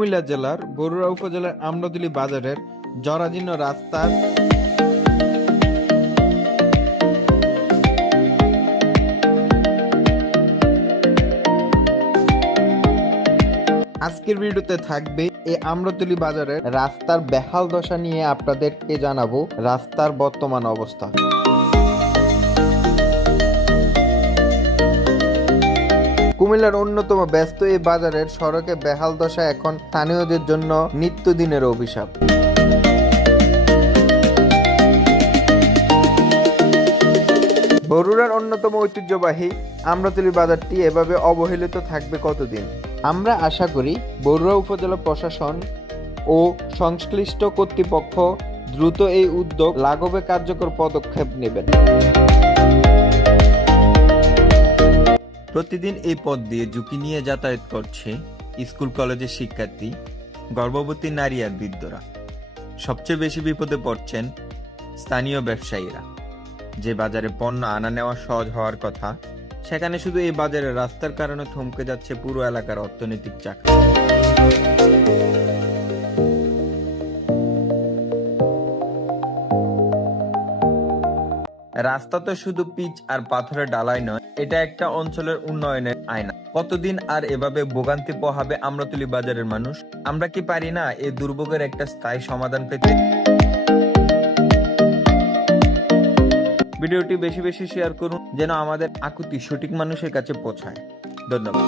কুমিল্লা জেলার বরুড়া উপজেলার আমরতলী বাজারের জরাজীর্ণ রাস্তার আজকের ভিডিওতে থাকবে এই আমরতলী বাজারের রাস্তার বেহাল দশা নিয়ে আপনাদেরকে জানাবো রাস্তার বর্তমান অবস্থা। কুমিল্লার অন্যতম ব্যস্ত এই বাজারের সড়কে বেহাল দশা এখন স্থানীয়দের জন্য নিত্যদিনের অভিশাপ। বরুড়ার অন্যতম ঐতিহ্যবাহী আমরতলী বাজারটি এভাবে অবহেলিত থাকবে কতদিন? আমরা আশা করি বরুড়া উপজেলা প্রশাসন ও সংশ্লিষ্ট কর্তৃপক্ষ দ্রুত এই উদ্যোগ লাঘবে কার্যকর পদক্ষেপ নেবেন। প্রতিদিন এই পথ দিয়ে ঝুঁকি নিয়ে যাতায়াত করছে স্কুল কলেজের শিক্ষার্থী, গর্ভবতী নারী আর বৃদ্ধরা। সবচেয়ে বেশি বিপদে পড়ছেন স্থানীয় ব্যবসায়ীরা। যে বাজারে পণ্য আনা নেওয়া সহজ হওয়ার কথা, সেখানে শুধু এই বাজারের রাস্তার কারণে থমকে যাচ্ছে পুরো এলাকার অর্থনৈতিক চাকা। রাস্তা তো শুধু পিচ আর পাথরের ডালাই নয়, এটা একটা অঞ্চলের উন্নয়নের আয়না। কতদিন আর এভাবে ভোগান্তি পোহাবে আমরতলী বাজারের মানুষ? আমরা কি পারি না এই দুর্ভোগের একটা স্থায়ী সমাধান পেতে? ভিডিওটি বেশি বেশি শেয়ার করুন যেন আমাদের আকুতি সঠিক মানুষের কাছে পৌঁছায়। ধন্যবাদ।